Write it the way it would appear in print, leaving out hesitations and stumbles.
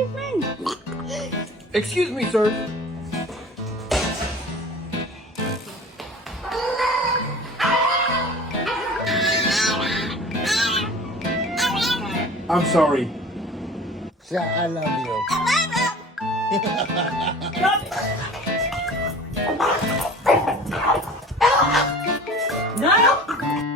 your friend. Excuse me, sir. I'm sorry. Siya, I love you. No!